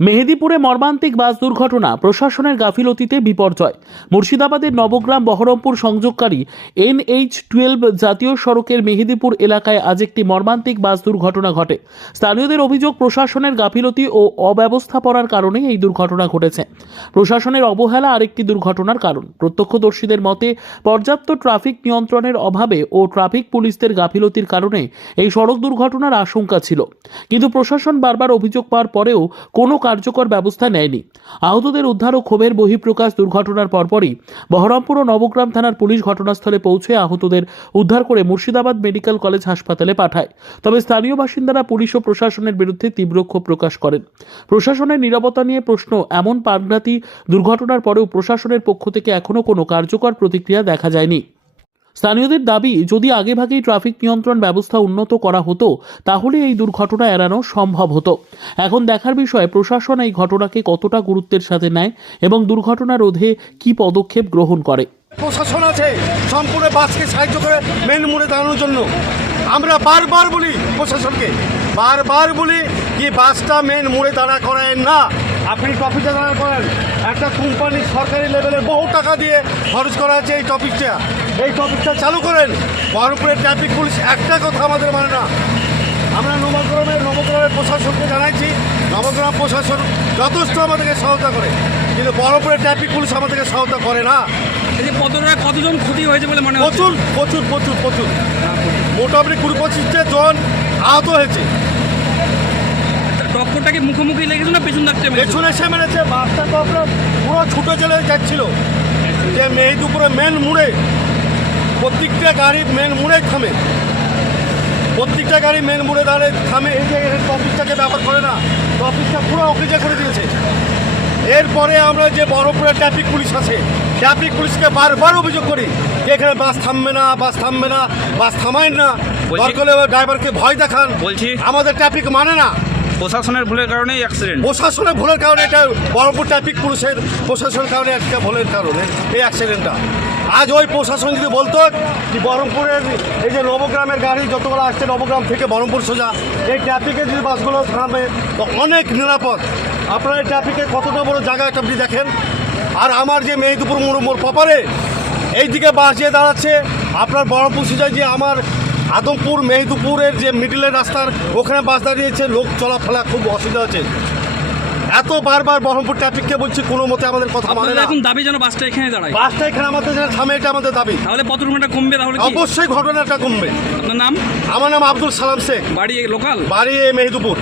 মেহেদীপুরে মর্মান্তিক বাস দুর্ঘটনা, প্রশাসনের গাফিলতিতে বিপর্যয়। মুর্শিদাবাদের নবগ্রাম বহরমপুর সংযোগকারী NH-12 জাতীয় সড়কের মেহেদীপুর এলাকায় আজ একটি মর্মান্তিক বাস দুর্ঘটনা ঘটে। স্থানীয়দের অভিযোগ, প্রশাসনের গাফিলতি ও অব্যবস্থাপনার কারণে এই দুর্ঘটনা ঘটেছে। প্রশাসনের অবহেলা আরেকটি দুর্ঘটনার কারণ। প্রত্যক্ষদর্শীদের মতে, পর্যাপ্ত ট্রাফিক নিয়ন্ত্রণের অভাবে ও ট্রাফিক পুলিশদের গাফিলতির কারণে এই সড়ক দুর্ঘটনার আশঙ্কা ছিল, কিন্তু প্রশাসন বারবার অভিযোগ পাওয়ার পরেও কোনো কার্যকর ব্যবস্থা নেয়নি। আহতদের উদ্ধার ও ক্ষোভের বহিঃপ্রকাশ। দুর্ঘটনার পরপরই বহরমপুর ও নবগ্রাম থানার পুলিশ ঘটনাস্থলে পৌঁছে আহতদের উদ্ধার করে মুর্শিদাবাদ মেডিকেল কলেজ হাসপাতালে পাঠায়। তবে স্থানীয় বাসিন্দারা পুলিশ ও প্রশাসনের বিরুদ্ধে তীব্র ক্ষোভ প্রকাশ করেন। প্রশাসনের নীরবতা নিয়ে প্রশ্ন। এমন প্রাণঘাতী দুর্ঘটনার পরেও প্রশাসনের পক্ষ থেকে এখনও কোনো কার্যকর প্রতিক্রিয়া দেখা যায়নি। স্থানীয়দের দাবি, যদি আগেভাগেই ট্রাফিক নিয়ন্ত্রণ ব্যবস্থা উন্নত করা হতো তাহলে এই দুর্ঘটনা এড়ানো সম্ভব হতো। এখন দেখার বিষয় প্রশাসন এই ঘটনাকে কতটা গুরুত্বের সাথে নেয় এবং দুর্ঘটনা রোধে কী পদক্ষেপ গ্রহণ করে। প্রশাসন আছে সম্পূর্ণ বাসকে সাহায্য করে মেন মোড়ে দাঁড়ানোর জন্য। আমরা বারবার বলি প্রশাসনকে, বারবার বলি কি বাসটা মেন মোড়ে দাঁড়া করেন না, আপনি টপিকটা দাঁড়া করেন। একটা কোম্পানি সরকারি লেভেলে বহু টাকা দিয়ে খরচ করা আছে এই টপিকটা চালু করেন। বহরমপুরের ট্রাফিক পুলিশ একটা কথা আমাদের মানে না। আমরা নবগ্রামের প্রশাসনকে জানাইছি, নবগ্রাম প্রশাসন যথেষ্ট আমাদেরকে সহায়তা করে, কিন্তু বহরমপুরের ট্রাফিক পুলিশ আমাদেরকে সহায়তা করে না। কতজন ক্ষতি হয়েছে বলে মনে হচ্ছে? প্রচুর মোটামুটি 20-25 জন আহত হয়েছে। টক্করটাকে মুখোমুখি লেগেছে না পেছন থাকতে? পেছনে এসে মেরেছে। বাসটা তো আপনার পুরো ছুটে চলে যাচ্ছিল যে মেহেদীপুরে মেন মোড়ে প্রত্যেকটা গাড়ি মেন মোড়ে থামে, প্রত্যেকটা গাড়ি মেন মোড়ে দাঁড়িয়ে থামে। এই যে টপিকটাকে ব্যাপার করে না, টপিকটা পুরো অকেজা করে দিয়েছে। এরপরে আমরা যে বহরমপুরের ট্রাফিক পুলিশ আছে, ট্রাফিক পুলিশকে বারবার অভিযোগ করি যে এখানে বাস থামবে না, বাস থামায় না, দরকার হলে ড্রাইভারকে ভয় দেখান। বলছি আমাদের ট্রাফিক মানে না। প্রশাসনের ভুলের কারণেই অ্যাক্সিডেন্ট। প্রশাসনের ভুলের কারণে এটা বহরমপুর ট্রাফিক পুলিশের প্রশাসনের কারণে একটা ভুলের কারণে এই অ্যাক্সিডেন্টটা। আজ ওই প্রশাসন যদি বলতো যে বহরমপুরের এই যে নবগ্রামের গাড়ি যতগুলো আসছে নবগ্রাম থেকে বহরমপুর সোজা, এই ট্রাফিকে যদি বাসগুলো থামে তো অনেক নিরাপদ। আপনারা এই ট্রাফিকে কতটা বড় জায়গা একটা আপনি দেখেন। আর আমার যে মেহেদীপুর মোড় পপারে এইদিকে বাস যে দাঁড়াচ্ছে, আপনার বহরমপুর সোজা যে আমার আদমপুর মেহেদীপুরের যে মিডিলের রাস্তার ওখানে বাস দাঁড়িয়েছে, লোক চলাফেরা খুব অসুবিধা হচ্ছে। এত বারবার বহরমপুর ট্রাফিককে বলছি, কোনো মতে আমাদের কথা মানে না। এখন দাবি যেন বাসটা এখানে দাঁড়ায়, বাসটা এখানে আমাদের যেন থামে, এটা আমাদের দাবি। তাহলে কত ঘন্টা কমবে? তাহলে অবশ্যই ঘটনাটা কমবে। আপনার নাম? আমার নাম আব্দুল সালাম শেখ, বাড়ি লোকাল? বাড়ি মেহেদীপুর।